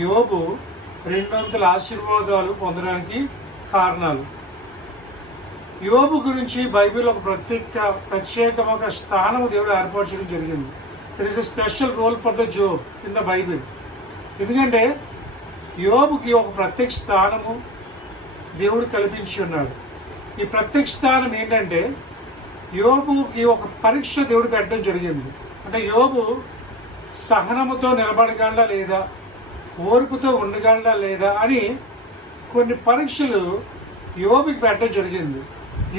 యోబు 200 ఆశీర్వాదాలు పొందడానికి కారణాలు. యోబు గురించి బైబిల్ ఒక ప్రత్యేకమైన స్థానం దేవుడు ఏర్పరచడం జరిగింది. There is a special role for the Job in the Bible. ఎందుకంటే యోబుకి ఒక ప్రత్యేక స్థానము దేవుడు కల్పించి ఉన్నాడు. ఈ ప్రత్యేక స్థానం ఏంటంటే యోబుకి ఒక పరీక్ష దేవుడు పెట్టడం జరిగింది. అంటే యోబు సహనముతో నిలబడగలడా లేదా, ఓర్పుతో ఉండగలడా లేదా అని కొన్ని పరీక్షలు యోబుకి పెట్టడం జరిగింది.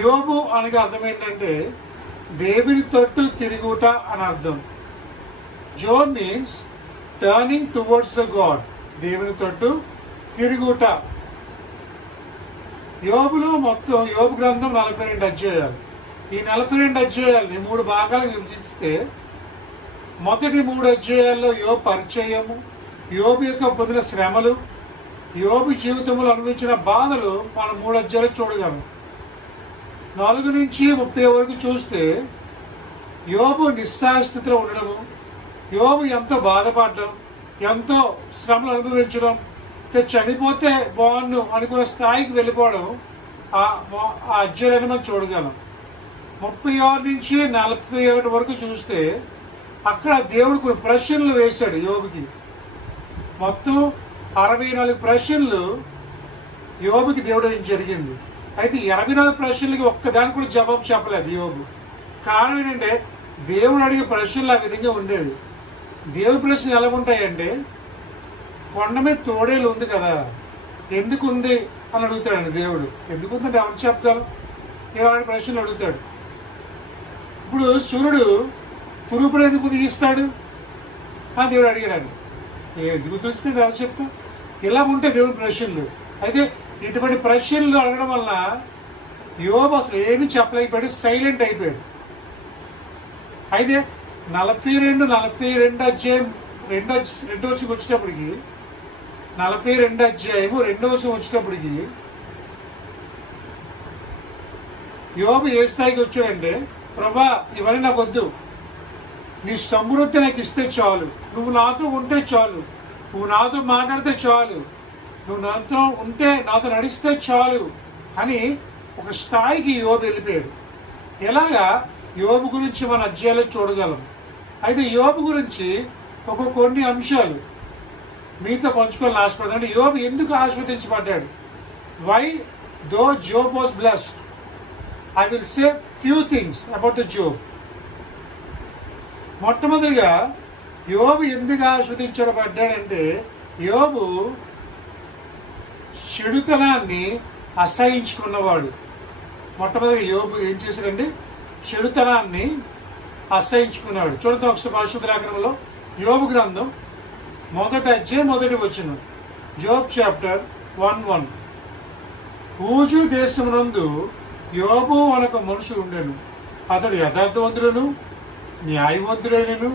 యోబు అనగా అర్థం ఏంటంటే దేవుని తట్టు తిరుగుట అని అర్థం. Job means turning towards the God. దేవుని తట్టు తిరుగుట. యోబులో మొత్తం యోబు గ్రంథం 42 అధ్యాయాలు. ఈ 42 అధ్యాయాలని 3 భాగాలు విభజిస్తే మొదటి 3 అధ్యాయాల్లో యోబు పరిచయము, యోబు యొక్క పొందిన శ్రమలు, యోబు జీవితంలో అనుభవించిన బాధలు మనం 3 అధ్యాయాలు చూడగలం. 4 నుంచి 30 వరకు చూస్తే యోబు నిస్సహాయ స్థితిలో ఉండడము, యోబు ఎంతో బాధపడడం, ఎంతో శ్రమలు అనుభవించడం, చనిపోతే బాగున్ను అనుకున్న స్థాయికి వెళ్ళిపోవడం ఆ అధ్యాయాన్ని మనం చూడగలం. 36 నుంచి 41 వరకు చూస్తే అక్కడ దేవుడు కొన్ని ప్రశ్నలు వేశాడు యోబుకి. మొత్తం 64 ప్రశ్నలు యోబుకి దేవుడు ఏం జరిగింది. అయితే 24 ప్రశ్నలకి ఒక్కదానికి కూడా జవాబు చెప్పలేదు యోబు. కారణం ఏంటంటే దేవుడు అడిగే ప్రశ్నలు ఆ విధంగా ఉండేవి. దేవుడి ప్రశ్నలు ఎలా ఉంటాయంటే, కొండ మీద తోడేలు ఉంది కదా, ఎందుకు ఉంది అని అడుగుతాడండి దేవుడు. ఎందుకు ఉందంటే ఎవరు చెప్పగలం? ఇలాంటి ప్రశ్నలు అడుగుతాడు. ఇప్పుడు సూర్యుడు తూర్పును ఎందుకు ఉదయిస్తాడు అని దేవుడు అడిగాడు. ఎందుకు ఉదయిస్తాడు ఎవరు చెప్తా? ఇలా ఉంటే దేవుడి ప్రశ్నలు. అయితే ఇటువంటి ప్రశ్నలు అడగడం వల్ల యోబు అసలు ఏమీ చెప్పలేకపోయాడు, సైలెంట్ అయిపోయాడు. అయితే 42 అధ్యాయం 2 వచ్చి వచ్చేటప్పటికి 42 అధ్యాయము 2 వచ్చేటప్పటికి యోబు ఏ స్థాయికి వచ్చాడంటే, ప్రభా ఇవన్నీ నాకు వద్దు, నీ సమృద్ధి నాకు ఇస్తే చాలు, నువ్వు నాతో ఉంటే చాలు, నువ్వు నాతో మాట్లాడితే చాలు, నువ్వు నాతో ఉంటే నాతో నడిస్తే చాలు అని ఒక స్థాయికి యోబు వెళ్ళిపోయాడు. ఎలాగా యోబు గురించి మన అధ్యాయాలు చూడగలం. అయితే యోబు గురించి కొన్ని అంశాలు మీతో పంచుకోవాలని ఆశపడతాను. యోబు ఎందుకు ఆశీర్వదించబడ్డాడు? Why though Job was blessed? I will say few things about the Job. మొట్టమొదటిగా యోబు ఎందుకు ఆశీర్వదించబడ్డాడంటే, యోబు చెడుతనాన్ని అసహించుకున్నవాడు. మొట్టమొదటిగా యోబు ఏం చేశాడండి? చెడుతనాన్ని అసహించుకున్నాడు. చూడండి ఒకసారి పరిశుద్ధ లేఖనంలో యోబు గ్రంథం 1వ అధ్యాయం 1వ వచనం. Job chapter 1:1. ఊజు దేశమునందు యోబు అనొక మనుషుడు ఉండెను. అతడు యథార్థవంతుడును న్యాయవంతుడైనను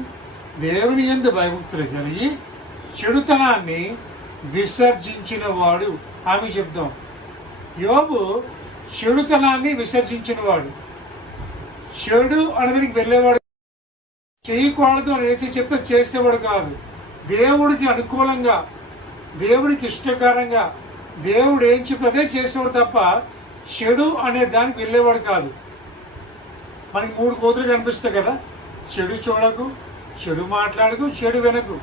దేవుని యందు భయభక్తులు కలిగి చెడుతనాన్ని విసర్జించిన వాడు. ఆమె చెప్దాం, యోబు చెడుతనాన్ని విసర్జించిన వాడు. చెడు అనేది వెళ్ళేవాడు, చేయకూడదు అని వేసి చెప్తే చేసేవాడు కాదు. దేవుడికి అనుకూలంగా, దేవుడికి ఇష్టకరంగా దేవుడు ఏం చెప్పదే చేసేవాడు తప్ప చెడు అనే దానికి వెళ్ళేవాడు కాదు. మనకి 3 కోతులు కనిపిస్తాయి కదా, చెడు చూడకు, చెడు మాట్లాడకు, చెడు వినకు.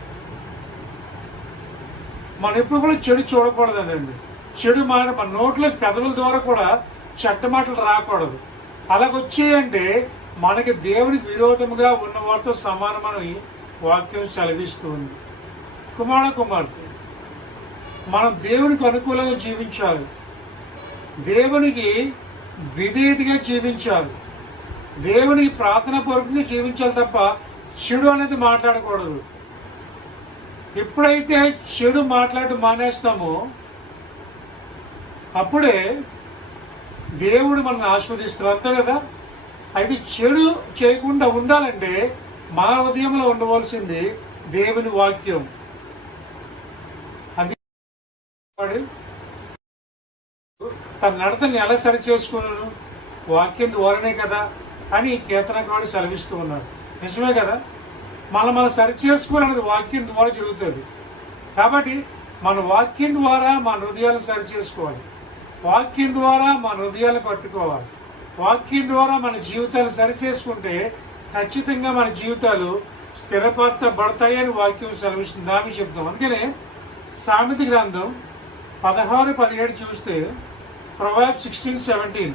మనం ఎప్పుడు కూడా చెడు చూడకూడదండి. చెడు మాట మన నోట్లో పెదవుల ద్వారా కూడా చెడ్డ మాటలు రాకూడదు. అలాగొచ్చేయంటే మనకి దేవునికి విరోధముగా ఉన్న వారితో సమానమని వాక్యం సెలవిస్తూ ఉంది. కుమార్తె, మనం దేవునికి అనుకూలంగా జీవించాలి, దేవునికి విధేయతగా జీవించాలి, దేవునికి ప్రార్థన పూర్వకంగా జీవించాలి తప్ప చెడు అనేది మాట్లాడకూడదు. ఎప్పుడైతే చెడు మాట్లాడటం మానేస్తామో అప్పుడే దేవుడు మనల్ని ఆశీర్వదిస్తారు. అంతే కదా. అయితే చెడు చేయకుండా ఉండాలంటే మన హృదయంలో ఉండవలసింది దేవుని వాక్యం. అది తన నడతని ఎలా సరి చేసుకున్నాను? వాక్యం ద్వారానే కదా అని కీర్తనకారుడు సెలవిస్తూ ఉన్నాడు. నిజమే కదా. మనం సరి చేసుకోవాలనేది వాక్యం ద్వారా జరుగుతుంది. కాబట్టి మన వాక్యం ద్వారా మన హృదయాలు సరి చేసుకోవాలి. వాక్యం ద్వారా మన హృదయాలు కట్టుకోవాలి. వాక్యం ద్వారా మన జీవితాలు సరి చేసుకుంటే ఖచ్చితంగా మన జీవితాలు స్థిరపరచబడతాయని వాక్యం సెలవిస్తుంది. దాన్ని చెప్తాం. అందుకనే సామెత గ్రంథం 16-17 చూస్తే ప్రొవర్బ్స్ 16-17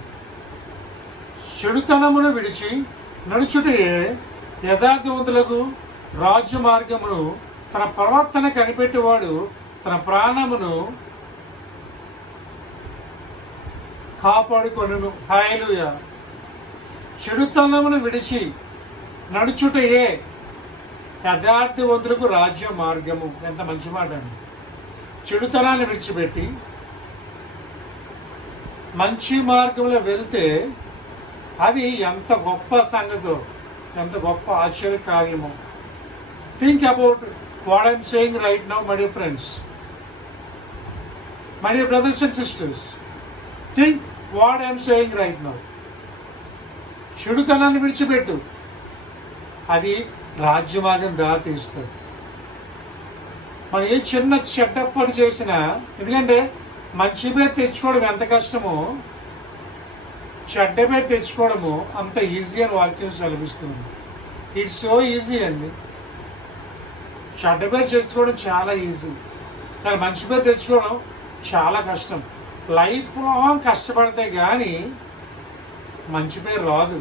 చెడుతనమును విడిచి నడుచుటయే యథార్థవంతులకు రాజ్య మార్గమును, తన ప్రవర్తన కనిపెట్టేవాడు తన ప్రాణమును కాపాడుకొనును. హల్లెలూయా. చెడుతనమును విడిచి నడుచుటయే యథార్థవంతులకు రాజ్య మార్గము. ఎంత మంచి మాట అండి. చెడుతనాన్ని విడిచిపెట్టి మంచి మార్గంలో వెళ్తే అది ఎంత గొప్ప సంగతో, ఎంత గొప్ప ఆశ్చర్యకార్యమో. Think about what I'm saying right now, my dear friends, my dear brothers and sisters. Think what I'm saying right now. చెడుతనాన్ని విడిచిపెట్టు, అది రాజ్యమార్గం దారితీస్తుంది. మనం ఏ చిన్న చెడ్డప్పటి చేసినా, ఎందుకంటే మంచి పేరు తెచ్చుకోవడం ఎంత కష్టమో చెడ్డ పేరు తెచ్చుకోవడము అంత ఈజీ అని వాక్యం సెలవిస్తుంది. ఇట్స్ సో ఈజీ అండి. చెడ్డ పేరు తెచ్చుకోవడం చాలా ఈజీ, కానీ మంచి పేరు తెచ్చుకోవడం చాలా కష్టం. లైఫ్ లాంగ్ కష్టపడితే కానీ మంచి పేరు రాదు.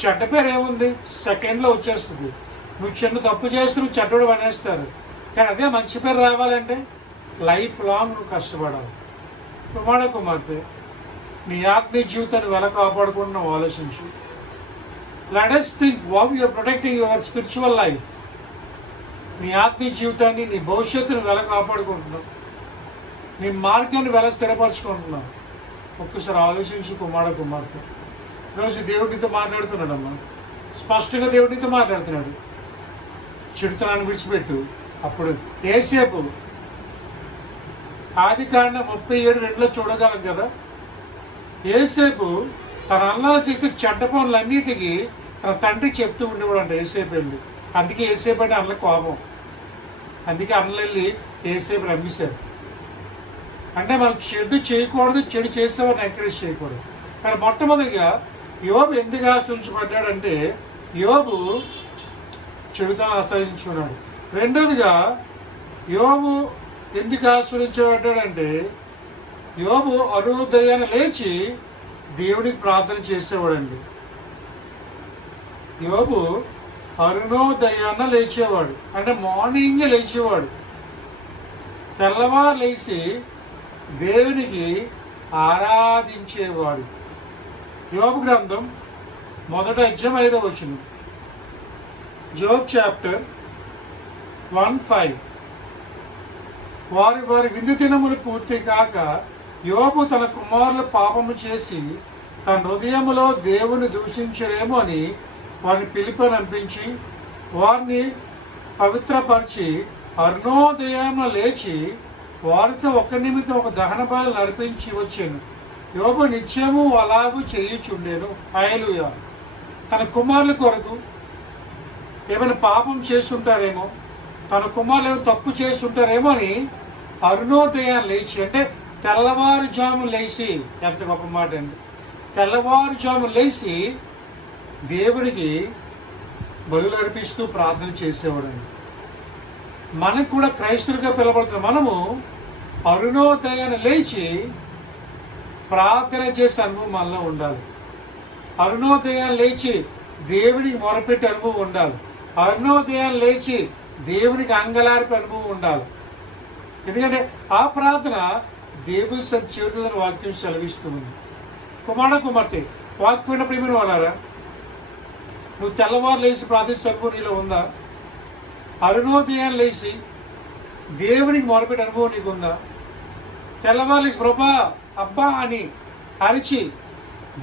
చెడ్డ పేరు ఏముంది, సెకండ్లో వచ్చేస్తుంది. నువ్వు చిన్న తప్పు చేస్తే నువ్వు చెడ్డోడు అనేస్తారు. కానీ అదే మంచి పేరు రావాలంటే లైఫ్ లాంగ్ నువ్వు కష్టపడాలి. కుమార్తె, నీ ఆత్మీయ జీవితాన్ని ఎలా కాపాడుకుంటున్నావు ఆలోచించు. Let us think how you are protecting your spiritual life. నీ ఆత్మీయ జీవితాన్ని, నీ భవిష్యత్తును ఎలా కాపాడుకుంటున్నావు, నీ మార్గాన్ని ఎలా స్థిరపరచుకుంటున్నావు, ఒక్కసారి ఆలోచించు కుమార్తె. ఈరోజు దేవుడితో మాట్లాడుతున్నాడమ్మా, స్పష్టంగా దేవుడితో మాట్లాడుతున్నాడు. చెడుతనాన్ని విడిచిపెట్టు. అప్పుడు యేసేపు ఆదికాండం 37:2 చూడగలం కదా. యేసేపు తన అన్నలు చేసే చెడ్డ పనులన్నిటికీ తన తండ్రి చెప్తూ ఉండేవాడు అంట. యేసేపు వెళ్ళి, అందుకే యేసేపు అంటే అన్నల కోపం. అందుకే అన్నలు వెళ్ళి యేసేపు నమ్మిశారు. అంటే మనం చెడు చేయకూడదు, చెడు చేసేవాడిని ఎంకరేజ్ చేయకూడదు. కానీ మొట్టమొదటిగా యోబు ఎందుకు ఆశ్రయించబడ్డాడంటే యోబు చెడుతనం ఆశ్రయించుకున్నాడు. రెండోదిగా యోబు ఎందుకు ఆశ్రయించబడ్డాడంటే యోబు అరుణోదయాన్ని లేచి దేవుడికి ప్రార్థన చేసేవాడండి. యోబు అరుణోదయాన్న లేచేవాడు, అంటే మార్నింగే లేచేవాడు. తెల్లవారు లేచి దేవునికి ఆరాధించేవాడు. యోబు గ్రంథం 1:5 జోబ్ చాప్టర్ 1:5 వారి విందు దినములు పూర్తి కాక యోబు తన కుమారులు పాపము చేసి తన హృదయములో దేవుని దూషించరేమో అని వారిని పిలుపనంపించి వారిని పవిత్రపరిచి అరుణోదయంలో లేచి వారితో ఒక నిమిత్తం ఒక దహన బలులు అర్పించి వచ్చాను. యోబు నిత్యము అలాగూ చేయుచుండెను. హల్లెలూయా. తన కుమారుల కొరకు ఏమైనా పాపం చేస్తుంటారేమో, తన కుమారులు ఏమైనా తప్పు చేస్తుంటారేమో అని అరుణోదయాన్ని లేచి, అంటే తెల్లవారుజాము లేచి, ఎంత గొప్ప మాట అండి. తెల్లవారుజాము లేచి దేవుడికి బలులు అర్పిస్తూ ప్రార్థన చేసేవాడండి. మనకు కూడా క్రైస్తవులుగా పిలవబడుతున్న మనము అరుణోదయాన్ని లేచి ప్రార్థన చేసే అనుభవం మనలో ఉండాలి. అరుణోదయాన్ని లేచి దేవునికి మొరపెట్టే అనుభవం ఉండాలి. అరుణోదయాన్ని లేచి దేవునికి అంగలార్పే అనుభవం ఉండాలి. ఎందుకంటే ఆ ప్రార్థన దేవుని చేరుతుందని వాక్యం సెలవిస్తుంది. కుమార్తె, వాక్యమైన ప్రేమిన వాళ్ళారా, నువ్వు తెల్లవారు లేచి ప్రార్థించే అనుభవం నీలో ఉందా? అరుణోదయాన్ని లేచి దేవునికి మొరపెట్టే అనుభవం నీకు ఉందా? తెల్లవారు లేచి ప్రభా అబ్బా అని అరిచి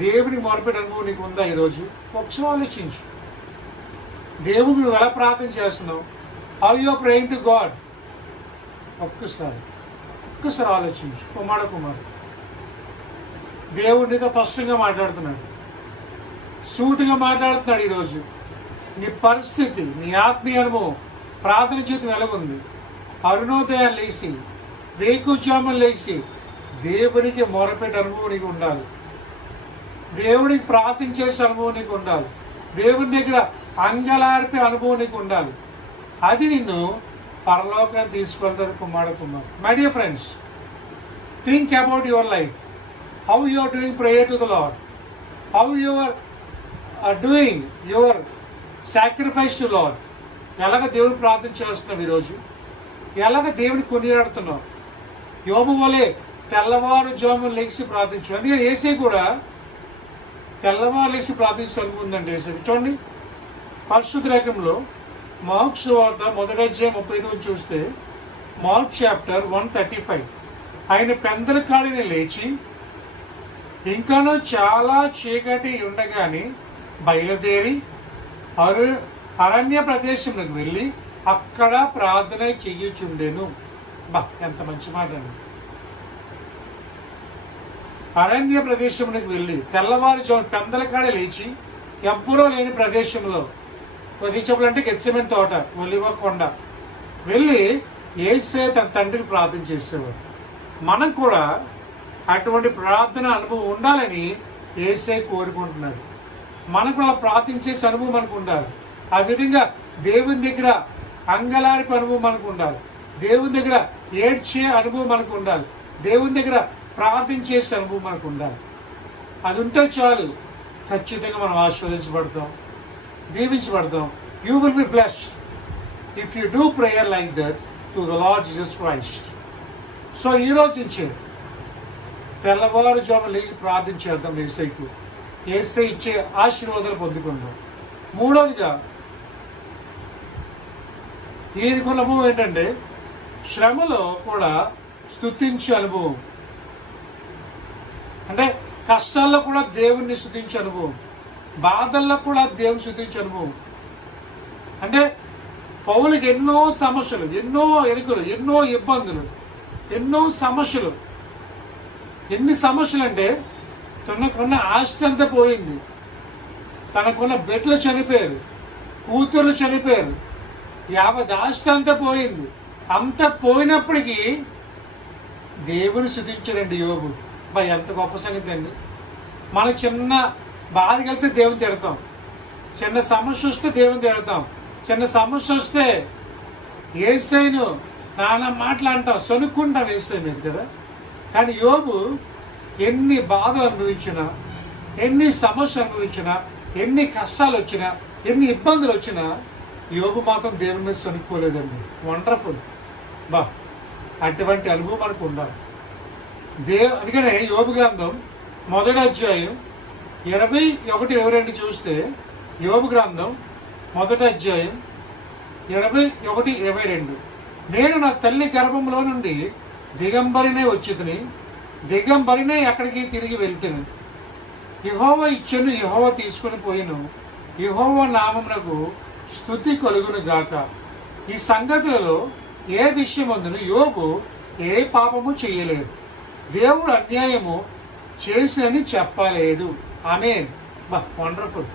దేవునికి మొరపెట్టే అనుభవం నీకు ఉందా? ఈరోజు ఒకసారి ఆలోచించు. దేవుడికి నువ్వు ఎలా ప్రార్థన చేస్తున్నావు? How you are praying to God? ఒక్కసారి ఆలోచించు. కుమార్ దేవుడితో స్పష్టంగా మాట్లాడుతున్నాడు, సూటిగా మాట్లాడుతున్నాడు. ఈరోజు నీ పరిస్థితి, నీ ఆత్మీయ అనుభవం, ప్రార్థన జీవితం ఎలాగుంది? అరుణోదయం లేచి వేకుజామున లేచి దేవునికి మొరపెట్టే అనుభవం నీకు ఉండాలి. దేవుడికి ప్రార్థించే అనుభవం నీకు ఉండాలి. దేవుని దగ్గర అంగలార్పే అనుభవం నీకు ఉండాలి. అది నిన్ను పరలోకాన్ని తీసుకెళ్తారు కుమారుడు. My dear friends, think about your life. How you are doing prayer to the Lord, how you are doing your sacrifice to Lord. ఎలాగ దేవుని ప్రార్థన చేస్తున్నావు ఈరోజు, ఎలాగ దేవుని కొనియాడుతున్నావు. యోబు వలె తెల్లవారుజామున లేచి ప్రార్థించు. అందుకని యేసే కూడా తెల్లవారు లేచి ప్రార్థించాలని ఉందండి. యేసే చూడండి, పరిశుద్ధ లేఖనంలో మార్క్ సువార్త 1:35 చూస్తే, మార్క్ చాప్టర్ 1:35, ఆయన పెందలకాడిని లేచి ఇంకానూ చాలా చీకటి ఉండగానే బయలుదేరి అరణ్య ప్రదేశంలోకి వెళ్ళి అక్కడ ప్రార్థన చెయ్యుచుండెను. బా, ఎంత మంచి మాట అండి. అరణ్య ప్రదేశంలోకి వెళ్ళి తెల్లవారుజామున పెందలకాడ లేచి ఎవ్వరూ లేని ప్రదేశంలో, చెప్పాలంటే గెత్సెమనే తోట, ఒలివ కొండ వెళ్ళి యేసే తన తండ్రికి ప్రార్థన చేసేవాడు. మనం కూడా అటువంటి ప్రార్థన అనుభవం ఉండాలని యేసే కోరుకుంటున్నాడు. మనకు అలా ప్రార్థించే అనుభవం మనకు ఉండాలి. ఆ విధంగా దేవుని దగ్గర అంగలారిపే అనుభవం మనకు ఉండాలి. దేవుని దగ్గర ఏడ్చే అనుభవం మనకు ఉండాలి. దేవుని దగ్గర ప్రార్థించే అనుభవం మనకు ఉండాలి. అది ఉంటే చాలు, ఖచ్చితంగా మనం ఆశీర్వదించబడతాం, దీవించబడతాం. You will be blessed if you do prayer like that to the Lord Jesus Christ. So ఈరోజు నుంచి తెల్లవారుజామున లేచి ప్రార్థించేద్దాం. యేసయ్యకు, యేసయ్య ఇచ్చే ఆశీర్వాదాలు పొందుకుందాం. మూడవదిగా ఈయనకున్న అనుభవం ఏంటంటే శ్రమలో కూడా స్తుతించే అనుభవం. అంటే కష్టాల్లో కూడా దేవుణ్ణి స్తుతించే అనుభవం, బాధల్లో కూడా దేవుని స్తుతించే అనుభవం. అంటే పౌలుకి ఎన్నో సమస్యలు, ఎన్నో ఎరుకలు, ఎన్నో ఇబ్బందులు, ఎన్నో సమస్యలు. ఎన్ని సమస్యలు అంటే తనకున్న ఆస్తి అంతా పోయింది, తనకున్న బిడ్డలు చనిపోయారు, కూతుర్లు చనిపోయారు, యావత్ ఆస్తి అంతా పోయింది. అంత పోయినప్పటికీ దేవుని స్తుతించాడండి యోబు. బా, ఎంత గొప్ప సంగతి అండి. మన చిన్న బాధకి వెళ్తే దేవుని తిడతాం, చిన్న సమస్య వస్తే దేవుని తిడతాం, చిన్న సమస్య వస్తే యేసయ్యను నానా మాటలు అంటాం, సనుక్కుంటాం యేసయ్య మీద కదా. కానీ యోబు ఎన్ని బాధలు అనుభవించినా, ఎన్ని సమస్యలు అనుభవించినా, ఎన్ని కష్టాలు వచ్చినా, ఎన్ని ఇబ్బందులు వచ్చినా యోబు మాత్రం దేవుని మీద సనుక్కోలేదండి. వండర్ఫుల్. బా, అటువంటి అనుభవం మనకు ఉండాలి. అందుకనే యోబు గ్రంథం 1వ అధ్యాయం 21-22 చూస్తే, యోబు గ్రంథం 1వ అధ్యాయం 21-22, నేను నా తల్లి గర్భంలో నుండి దిగంబరినే వచ్చితిని, దిగంబరినే ఎక్కడికి తిరిగి వెళ్తాను. యెహోవా ఇచ్చెను, యెహోవా తీసుకుని పోయిను, యెహోవా నామమునకు స్తుతి కలుగును గాక. ఈ సంగతులలో ఏ విషయమందును యోబు ఏ పాపము చేయలేదు, దేవుడు అన్యాయము చేసినని చెప్పలేదు. ఆమేన్. బా, వండర్ఫుల్.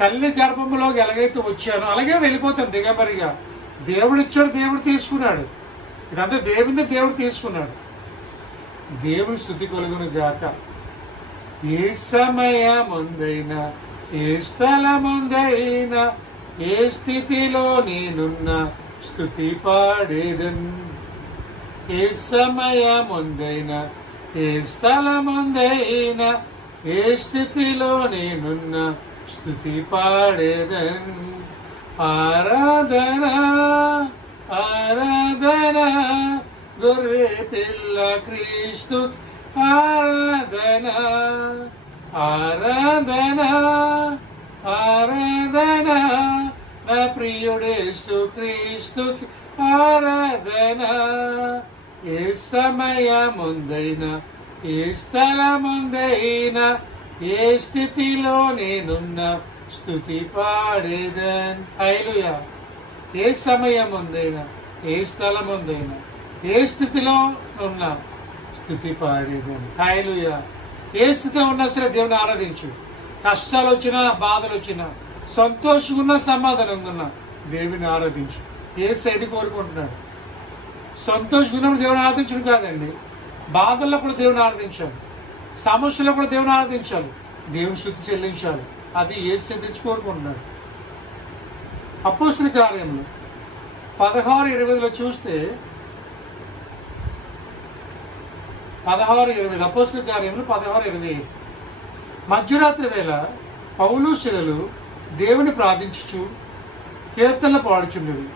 తల్లి గర్భంలోకి ఎలాగైతే వచ్చానో అలాగే వెళ్ళిపోతాను దిగంబరిగా. దేవుడు ఇచ్చాడు, దేవుడు తీసుకున్నాడు. ఇదంతా దేవుని దేవుడు తీసుకున్నాడు. దేవుని స్తుతి కలుగును గాక. ఏ సమయముందైనా, ఏ స్థలముందైనా, ఏ స్థితిలో నేనున్న స్తుతి పాడేదన్. ఏ సమయముందైనా, ఏ స్థలముందైనా, ఏ స్థితిలో నేనున్న స్తుతి పాడేదన్. ఆరాధన ఆరాధన గొర్రె పిల్ల క్రీస్తు, ఆరాధన ఆరాధన ఆరాధన నా ప్రియుడేసు క్రీస్తుకి ఆరాధన. ఏ సమయముందైనా, ఏ స్థలముందైనా, ఏ స్థితిలో నేనున్న స్తుతి పాడేదన్. హల్లెలూయా. ఏ సమయముందైనా, ఏ స్థలముందైనా, ఏ స్థితిలో ఉన్న స్తుతి పాడేదన్. హల్లెలూయా. ఏ స్థితిలో ఉన్నా సరే దేవుని ఆరాధించు. కష్టాలు వచ్చినా, బాధలు వచ్చినా, సంతోషంగా ఉన్న, సమాధానంగా ఉన్న దేవుని ఆరాధించు. యేసు ఇది కోరుకుంటున్నాడు. సంతోషంగా ఉన్నప్పుడు దేవుని ఆరాధించడం కాదండి, బాధల్లో కూడా దేవుని ఆరాధించాలి, సమస్యల్లో కూడా దేవుని ఆరాధించాలి, దేవుని శుద్ధి చెల్లించాలి. అది యేసు తెచ్చి కోరుకుంటున్నాడు. అపోస్తలుల కార్యములు 16:20 చూస్తే 16:20 అపోస్తలుల కార్యములు 16:20 మధ్యరాత్రి వేళ పౌలు శిలలు దేవుని ప్రార్థించుచు కీర్తనలు పాడుచుండేవి,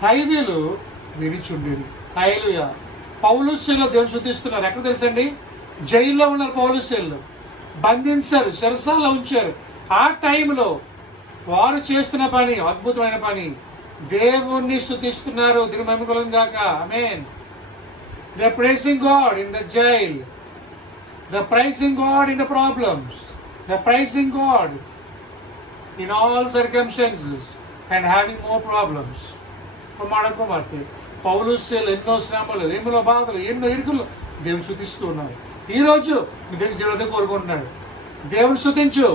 ఖైదీలు విడిచుండేవి. హల్లెలూయా. పౌలు శిలలు దేవుని శుద్ధిస్తున్నారు. ఎక్కడ తెలుసండి? జైల్లో ఉన్నారు. పౌలు శిలలు బంధించారు, చెరసాలలో ఉంచారు. ఆ టైంలో వారు చేస్తున్న పని అద్భుతమైన పని, దేవుణ్ణి స్తుతిస్తున్నారు. దీని మహిమ గాక. ఆమేన్. They're praising God in the jail. They're praising God in the problems. They're praising God in all circumstances and having more problems. కుమార్తె పౌలు శీలలు ఎన్నో శ్రమలు, ఎన్నో బాధలు, ఎన్నో ఇరుకులు దేవుని స్తుతిస్తూ ఉన్నారు. ఈరోజు మీ దేవుడు కోరుకుంటున్నాడు, దేవుని స్తుతించు,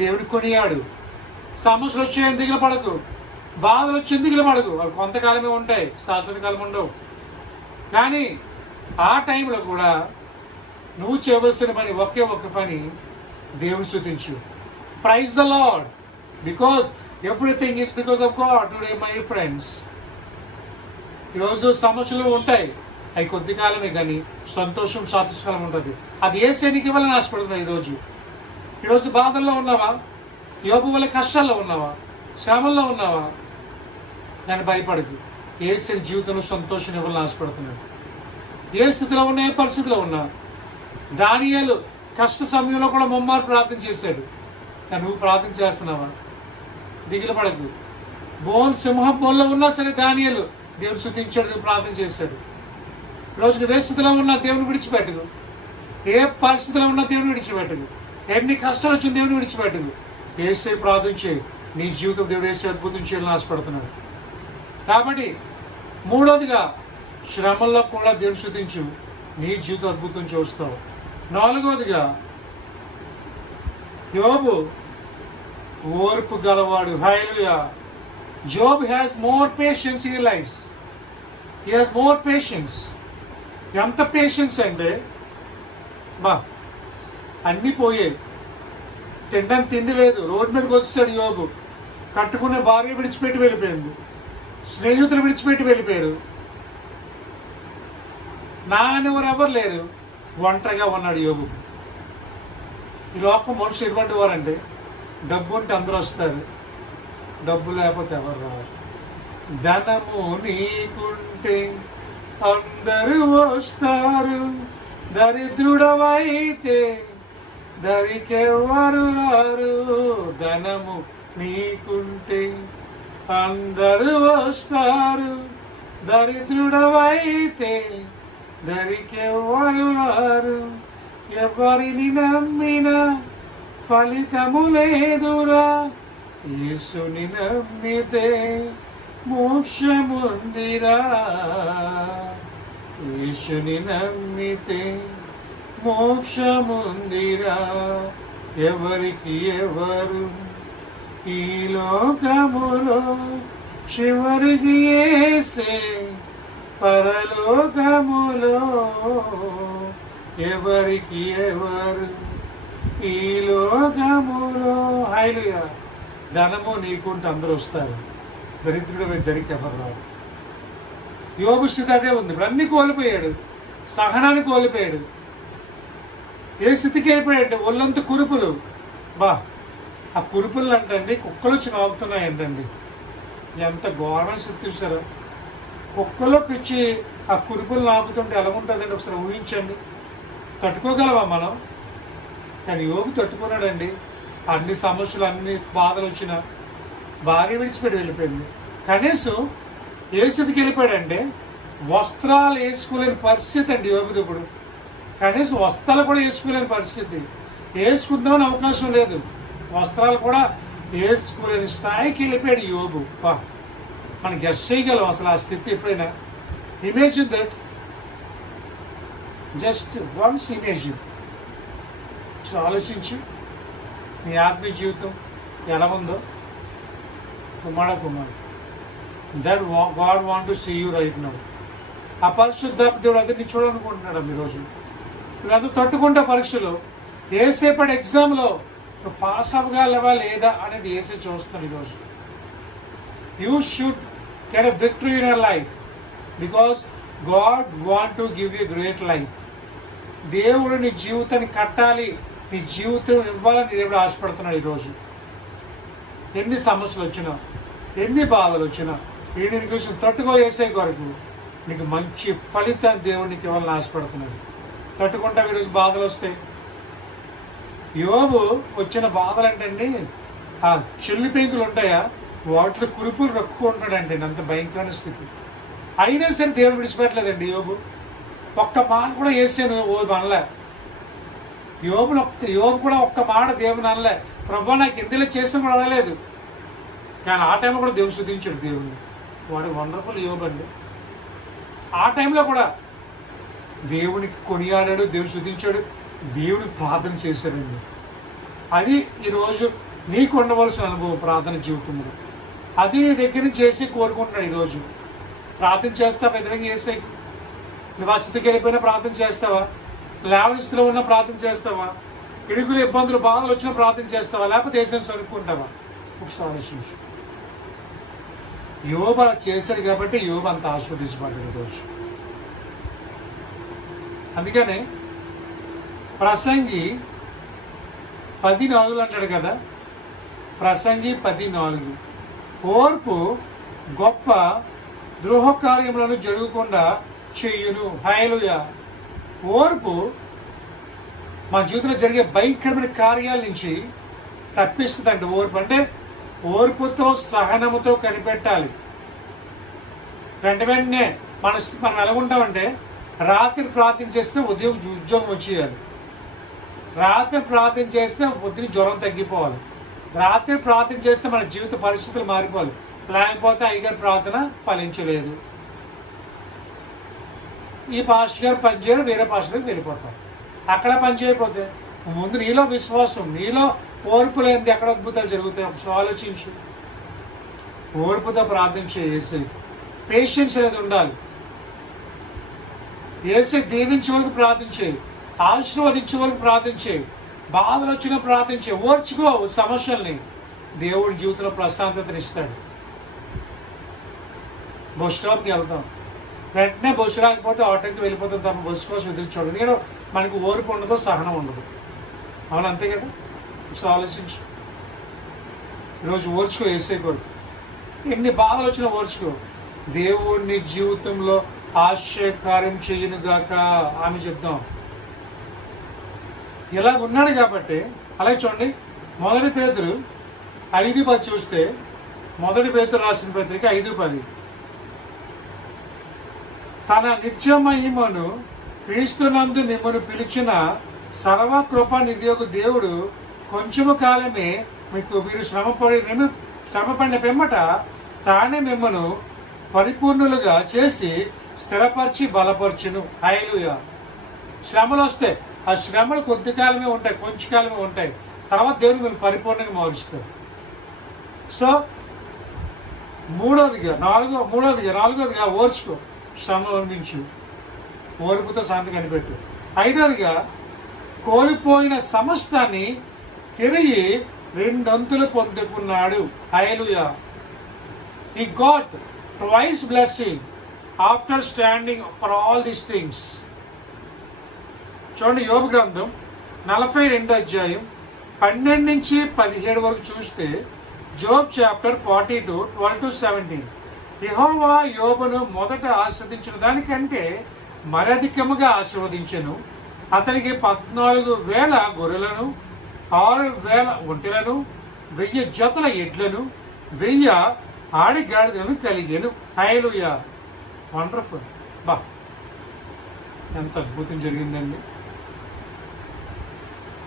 దేవుని కొనియాడు. సమస్యలు వచ్చాయని దిగులు పడకు, బాధలు వచ్చి దిగులు పడకు. అవి కొంతకాలమే ఉంటాయి, శాశ్వత కాలం ఉండవు. కానీ ఆ టైంలో కూడా నువ్వు చేయవలసిన పని ఒకే ఒక పని, దేవుని స్తుతించు. Praise the Lord, because everything is because of God today my friends. ఈరోజు సమస్యలు ఉంటాయి, అవి కొద్ది కాలమే, కానీ సంతోషం సాతుష్కాలం ఉంటుంది. అది ఏ శ్రేణికి ఇవ్వాలని ఆశపడుతున్నావు? ఈరోజు బాధల్లో ఉన్నావా? యోబు వల్ల కష్టాల్లో ఉన్నావా? శ్రమల్లో ఉన్నావా? దాన్ని భయపడకు. ఏ శ్రేణి జీవితంలో సంతోషం ఇవ్వాలని ఆశపడుతున్నాడు. ఏ స్థితిలో ఉన్నా, ఏ పరిస్థితిలో ఉన్నా. దానియేలు కష్ట సమయంలో కూడా ముమ్మారు ప్రార్థన చేశాడు. కానీ నువ్వు ప్రార్థన చేస్తున్నావా? దిగులు పడకు. సింహం బోన్లో ఉన్నా సరే దానియేలు దేవుడు స్తుతించాడు, ప్రార్థన చేశాడు. రోజు నువ్వు ఏ స్థితిలో ఉన్నా దేవుని విడిచిపెట్టకు. ఏ పరిస్థితిలో ఉన్నా దేవుని విడిచిపెట్టకు. ఎన్ని కష్టాలు వచ్చిన దేవుని విడిచిపెట్టకు. ఏసే ప్రార్థన చేయి. నీ జీవితం దేవుడు ఏసే అద్భుతం చేయాలని ఆశపడుతున్నాడు. కాబట్టి మూడోదిగా, శ్రమల్లో కూడా దేవుని స్తుతించు, నీ జీవితం అద్భుతం చూస్తావు. నాలుగోదిగా, యోబు ఓర్పు గలవాడు. హల్లెలూయా. Job has more patience in his life. He has more patience. ఎంత పేషెన్స్ అంటే అన్నీ పోయాయి. తినడానికి తిండి లేదు. రోడ్డు మీదకి వచ్చేసాడు యోబు. కట్టుకునే భార్య విడిచిపెట్టి వెళ్ళిపోయింది, స్నేహితులు విడిచిపెట్టి వెళ్ళిపోయారు, నాన్నెవరు ఎవరు లేరు, ఒంటరిగా ఉన్నాడు యోబు. ఈ లోకం మనుషులు ఎటువంటి వారంటే, డబ్బు ఉంటే అందరూ వస్తారు, డబ్బు లేకపోతే ఎవరు రారు. ధనము నీకుంటే అందరూ వస్తారు, దరిద్రుడవైతే దరికెవ్వరు రారు. ధనము నీకుంటే అందరూ వస్తారు, దరిద్రుడవైతే దరికెవ్వరు రారు. ఎవరిని నమ్మినా ఫలితము లేదురా, యేసుని నమ్మితే మోక్షముందిరా. యేసుని నమ్మితే మోక్షముందిరా. ఎవరికి ఎవరు ఈ లోకములో చివరికి యేసే పరలోకములో. ఎవరికి ఎవరు ఈ లోకములో. హల్లెలూయా. ధనము నీకుంటే అందరూ వస్తారు, దరిద్రుడు దరికి ఎవరు రాదు. యోబు స్థితి అదే ఉంది. ఇప్పుడు అన్ని కోల్పోయాడు, సహనాన్ని కోల్పోయాడు. ఏ స్థితికి అయిపోయాడు? ఒళ్ళంత కురుపులు. ఆ కురుపులు అంటండి కుక్కలు వచ్చి నాగుతున్నాయి అంటండి. ఎంత ఘోరమైన స్థితి చూసారు. కుక్కలోకి వచ్చి ఆ కురుపులు నాగుతుంటే ఎలా ఉంటుందండి? ఒకసారి ఊహించండి. తట్టుకోగలవా మనం? కానీ యోబు తట్టుకున్నాడండి. అన్ని సమస్యలు, అన్ని బాధలు వచ్చినా భార్య విడిచిపెట్టి వెళ్ళిపోయింది. కనీసం ఏ స్థితికి వెళ్ళిపోయాడంటే వస్త్రాలు వేసుకోలేని పరిస్థితి అండి యోబుది. ఇప్పుడు కనీసం వస్త్రాలు కూడా వేసుకోలేని పరిస్థితి. వేసుకుందామని అవకాశం లేదు, వస్త్రాలు కూడా వేసుకోలేని స్థాయికి వెళ్ళిపోయాడు యోబు. మనం గెస్ చేయగలం అసలు ఆ స్థితి ఎప్పుడైనా? Imagine that, just once imagine. ఆలోచించు నీ ఆత్మీయ జీవితం ఎలా ఉందో. కుమార that God want to see you right now. ఆ పరిశుద్ధాత్మ దేవుడు అది నీ చూడాలనుకుంటున్నాడు ఈరోజు. నువ్వు తట్టుకుంటా పరీక్షలు, ఏసేపటి ఎగ్జామ్లో నువ్వు పాస్ అవ్వగలవా లేదా అనేది ఏసే చూస్తున్నాడు ఈరోజు. You should get a victory in your life because God want to give you great life. దేవుడు నీ జీవితాన్ని కట్టాలి, నీ జీవితం ఇవ్వాలని దేవుడు ఆశపడుతున్నాడు ఈరోజు. ఎన్ని సమస్యలు వచ్చినా, ఎన్ని బాధలు వచ్చినా, వీడిని కోసం తట్టుకో వేసే కొరకు నీకు మంచి ఫలితాన్ని దేవుడు నీకు ఇవ్వాలని ఆశపడుతున్నాడు. తట్టుకుంటా ఈరోజు బాధలు వస్తాయి. యోబు వచ్చిన బాధలు అంటే ఆ చెల్లి పెంకులు ఉంటాయా, వాటిలో కురుపులు రక్కుకుంటున్నాడంటే అంత భయంకరమైన స్థితి. అయినా సరే దేవుడు విడిచిపెట్టలేదండి యోబు. ఒక్క మాట కూడా వేసాను ఓ అనలే. యోబు కూడా ఒక్క మాట దేవుని అనలే, ప్రభా నాకు ఎందులో చేసిన కూడా అనలేదు. కానీ ఆ టైంలో కూడా దేవుడు శుద్ధించాడు దేవుడిని. వాడు వండర్ఫుల్ యోబు అండి. ఆ టైంలో కూడా దేవునికి కొనియాడాడు, దేవుడు శుద్ధించాడు, దేవుడికి ప్రార్థన చేశాడండి. అది ఈరోజు నీకు ఉండవలసిన అనుభవం ప్రార్థన జీవితంలో. అది నీ దగ్గర నుంచి చేసి కోరుకుంటున్నాడు ఈరోజు. ప్రార్థన చేస్తావా? విధంగా చేసే నువ్వు ఆ స్థితికి వెళ్ళిపోయినా ప్రార్థన చేస్తావా? లేవని స్థితిలో ఉన్న ప్రార్థన చేస్తావా? ఇడుగులు ఇబ్బందులు బాధలు వచ్చినా ప్రార్థన చేస్తావా? లేకపోతే ఏసేసి అనుకుంటావా? ఒకసారి ఆలోచించు. యోబు అలా చేశాడు కాబట్టి యోబు అంత ఆస్వాదించబడ్డాడు ఈరోజు. అందుకనే ప్రసంగి 10:4 అంటాడు కదా, ప్రసంగి 10:4, ఓర్పు గొప్ప ద్రోహ కార్యములను జరగకుండా చెయ్యును. హల్లెలూయా. ఓర్పు మా జీవితంలో జరిగే భయంకరమైన కార్యాల నుంచి తప్పిస్తుందండి. ఓర్పు అంటే ఓర్పుతో సహనముతో కనిపెట్టాలి. వెంటనే మనం ఎలాగుంటామంటే, రాత్రి ప్రార్థన చేస్తే ఉద్యోగం వచ్చేయాలి, రాత్రి ప్రార్థన చేస్తే పొద్దున జ్వరం తగ్గిపోవాలి, రాత్రి ప్రార్థన చేస్తే మన జీవిత పరిస్థితులు మారిపోవాలి, లేకపోతే అయ్యగారి ప్రార్థన ఫలించలేదు, ఈ పాస్టర్ గారు పనిచేయరు, వేరే పాస్టర్ గారికి వెళ్ళిపోతాం, అక్కడ పని చేయకపోతే ముందు నీలో విశ్వాసం, నీలో ఓర్పు లేనిది ఎక్కడ అద్భుతాలు జరుగుతాయి? ఒకసారి ఆలోచించు. ఓర్పుతో ప్రార్థన చేసి పేషెన్స్ అనేది ఉండాలి. ఏసే దీవించే వరకు ప్రార్థించే, ఆశీర్వదించే వరకు ప్రార్థించే, బాధలు వచ్చినా ప్రార్థించే, ఓర్చుకో సమస్యల్ని. దేవుడి జీవితంలో ప్రశాంతతని ఇస్తాడు. బస్ స్టాప్కి వెళ్తాం, వెంటనే బస్సు రాకపోతే ఆటోకి వెళ్ళిపోతాం తప్ప బస్సు కోసం ఎదురు చూడదు. ఎందుకంటే మనకు ఓర్పు ఉండదు, సహనం ఉండదు. అవును, అంతే కదా. ఒకసారి ఆలోచించు. ఈరోజు ఓర్చుకో, వేసే కొరకు. ఎన్ని బాధలు వచ్చినా ఓర్చుకో. దేవుడిని జీవితంలో ఆశ్చర్యకార్యం చెయ్యను గాక ఆమె చెప్దాం. ఇలా ఉన్నాడు కాబట్టి. అలాగే చూడండి, 1 పేతురు 5:10 చూస్తే, 1 పేతురు రాసిన పత్రిక 5:10, తన నిత్య మహిమను క్రీస్తునందు మిమ్మల్ని పిలిచిన సర్వకృపానిధియగు దేవుడు కొంచెము కాలమే మీరు శ్రమపడిన పిమ్మట తానే మిమ్మను పరిపూర్ణులుగా చేసి స్థిరపరిచి బలపరచును. హల్లెలూయా. శ్రమలు వస్తే ఆ శ్రమలు కొద్ది కాలమే ఉంటాయి, కొంచెం కాలమే ఉంటాయి. తర్వాత దేవుడు మీరు పరిపూర్ణంగా మారుస్తారు. సో నాలుగోదిగా ఓర్చుకో, శ్రమలు అనిపించు, ఓర్పుతో శాంతి కనిపెట్టు. 5వదిగా కోల్పోయిన సమస్తాన్ని తిరిగి 2 అంతులు పొందుకున్నాడు. హల్లెలూయా. He got twice blessing after standing for all these things. చూడండి, యోబు గ్రంథం 42:12-17 వరకు చూస్తే, జోబ్ చాప్టర్ 42:12-17, యెహోవా యోబును మొదట ఆశీర్వదించిన దానికంటే మరధికముగా ఆశీర్వదించెను. అతనికి 14,000 గొర్రెలను, 6,000 ఒంటెలను, 1000 జతల ఎడ్లను, 1000 ఆడిగాడిదలను కలిగెను. హల్లెలూయా. వండర్ఫుల్. బా, ఎంత అద్భుతం జరిగిందండి.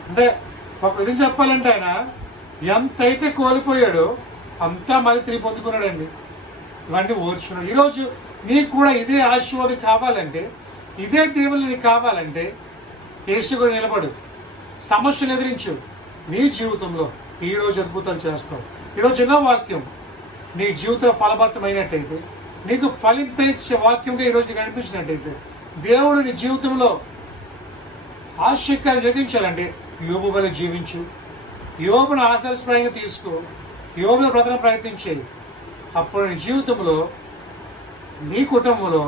అంటే ఒక విధంగా చెప్పాలంటే ఆయన ఎంతైతే కోల్పోయాడో అంతా మళ్ళీ తిరిగి పొందుకున్నాడండి. ఇవన్నీ ఓర్చుకున్నాడు. ఈరోజు నీకు కూడా ఇదే ఆశీర్వాదం కావాలంటే, ఇదే దీవెనలు నీకు కావాలంటే, యేసు కూడా నిలబడు, సమస్యను ఎదిరించు. నీ జీవితంలో ఈరోజు అద్భుతాలు చేస్తావు. ఈరోజు ఎన్నో వాక్యం నీ జీవితంలో ఫలభరితమైనట్టయితే, నీకు ఫలింపే వాక్యంగా ఈరోజు కనిపించినట్టయితే దేవుడు నీ జీవితంలో ఆశ్చర్యాన్ని జరిగించాలంటే యోబు వల్ల జీవించు, యోబును ఆదర్శప్రాయంగా తీసుకో, యోబును బ్రతకడం ప్రయత్నించేయి. అప్పుడు నీ జీవితంలో నీ కుటుంబంలో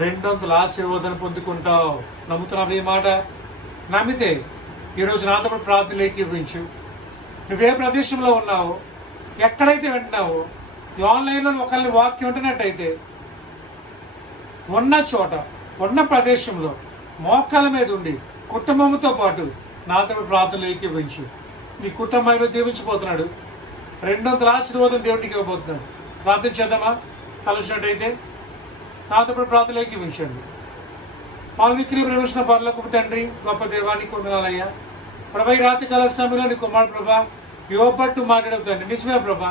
200 ఆశీర్వాదాలు పొందుకుంటావు. నమ్ముతున్నావు ఈ మాట? నమ్మితే ఈరోజు నాతో పాటు ప్రార్థనలు ఏకీభవించు. నువ్వే ప్రదేశంలో ఉన్నావు, ఎక్కడైతే వింటున్నావో, ఆన్లైన్లో ఒకరిని వాక్యం వింటున్నట్టయితే ఉన్న చోట ఉన్న ప్రదేశంలో మోకాల మీద ఉండి కుటుంబంతో పాటు నాతో పాటు ప్రార్థనలు ఏకీభవించు. నీ కుటుంబాన్ని దీవించిపోతున్నాడు. 200 ఆశీర్వాదం దేవుడికి ఇవ్వబోతున్నాడు. ప్రార్థన చేద్దామా? కలిసినట్టయితే నాతో పాటు ప్రార్థనలు ఏకీభవించండి. మాల్మిక్కిని ప్రేమించిన పరలోకపు తండ్రి, గొప్ప దేవానికి వందనాలయ్యా. ప్రభా, ఈ రాత్రి కాల సమయంలో నీ కుమారుడు ప్రభా యోబు పట్టు మాట్లాడవు తండ్రి. నిజమే ప్రభా,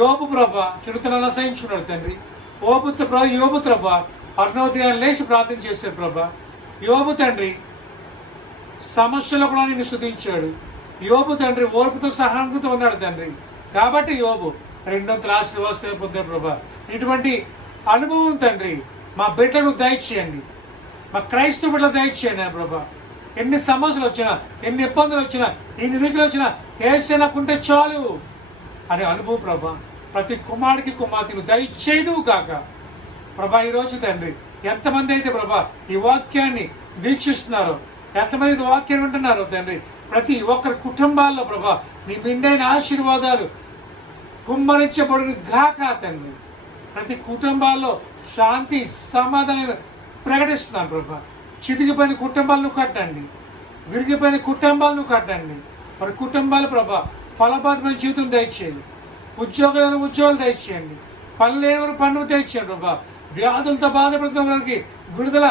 యోబు ప్రభా చిరుతనను అసహించుకున్నాడు తండ్రి. యోబు ప్రభా అరుణోదయాన్ని లేచి ప్రార్థన చేశాడు ప్రభా. యోబు తండ్రి సమస్యలో కూడా నిన్ను స్తుతించాడు. యోబు తండ్రి ఓర్పుతో సహనంతో ఉన్నాడు తండ్రి. కాబట్టి యోబు 200 ఆశీర్వాదాలు పొందాడు ప్రభా. ఇటువంటి అనుభవం తండ్రి మా బిడ్డలకు దయచేయండి, మా క్రైస్తవ బిడ్డలు దయచేయండి ప్రభా. ఎన్ని సమస్యలు వచ్చినా, ఎన్ని ఇబ్బందులు వచ్చినా, ఎన్ని నిరుకులు వచ్చినా ఏసే నాకుంటే చాలు అనే అనుభవం ప్రభా ప్రతి కుమారుడికి కుమార్తెను దయచేయదు కాక ప్రభా. ఈరోజు తండ్రి ఎంతమంది అయితే ప్రభా ఈ వాక్యాన్ని వీక్షిస్తున్నారో, ఎంతమంది అయితే వాక్యాన్ని వింటున్నారో తండ్రి, ప్రతి ఒక్కరి కుటుంబాల్లో ప్రభా నీ మెండైన ఆశీర్వాదాలు కుమ్మరించబడును గాక తండ్రి. ప్రతి కుటుంబాల్లో శాంతి సమాధానం ప్రకటిస్తున్నాను ప్రభా. చితికిపోయిన కుటుంబాలను కట్టండి, విరిగిపోయిన కుటుంబాలను కట్టండి. మరి కుటుంబాలు ప్రభా ఫలభరితమైన జీవితం దయచేయండి, ఉద్యోగాలను ఉద్యోగాలు దయచేయండి, పనులు లేని వారు పనులు దయచేయండి ప్రభా. వ్యాధులతో బాధపడుతున్న వారికి విడుదల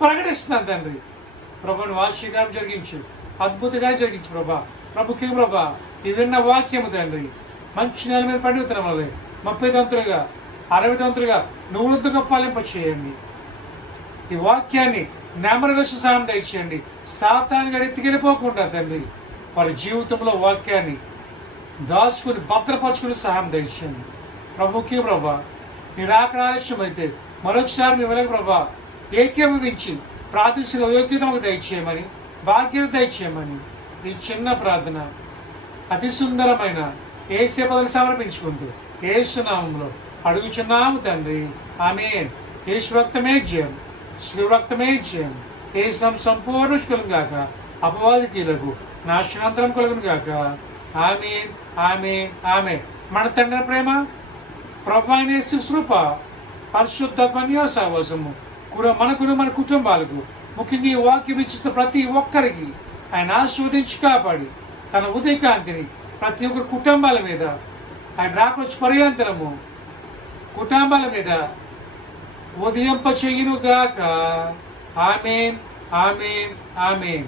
ప్రకటిస్తున్నాను తండ్రి. ప్రభుని వార్షికారం జరిగించు, అద్భుతంగా జరిగించు ప్రభా. ప్రభుకి ప్రభా ఈ విన్న వాక్యము తండ్రి మంచి నెల మీద పండుగ వల్ల 30 దంతులుగా 60 దంతులుగా 100గా ఫలింప చేయండి. ఈ వాక్యాన్ని నెమరు వేసి సహాయం దయచేయండి. సాతాను ఎత్తికెళ్ళిపోకుండా తండ్రి వారి జీవితంలో వాక్యాన్ని దాచుకుని భద్రపరచుకుని సహాయం దయచేయండి. ప్రభుకి ప్రభా నీ రాకడ ఆలస్యం అయితే మరొకసారి మీ వెనక ప్రభా ఏకీభవించి ప్రార్థించిన యోగ్యతకు దయచేయమని, భాగ్యత దయచేయమని ఈ చిన్న ప్రార్థన అతి సుందరమైన యేసు పదవి సమర్పించుకుంటూ యేసు నామములో అడుగుచున్నాము తండ్రి. ఆమేన్. యేసు రక్తమే జయం, శ్రీ రక్తమే జయం. యేసు సంపూర్ణ కలుగును గాక, అపవాదికులకు నాశనాంతరం కలుగును గాక. ఆమేన్, ఆమేన్, ఆమేన్. మన తండ్రి ప్రేమ, ప్రభువైన యేసు కృప, పరిశుద్ధాత్మ సహవాసము మనకును మన కుటుంబాలకు, ముఖ్యంగా ఈ వాక్యం ఇచ్చిన ప్రతి ఒక్కరికి ఆయన ఆశీర్వదించి కాపాడి తన ఉదయకాంతిని ప్రతి ఒక్కరి కుటుంబాల మీద ఆయన రాకొచ్చి పర్యంతరము కుటుంబాల మీద ఉదయింప చెయ్యును గాక. ఆమేన్, ఆమేన్, ఆమేన్.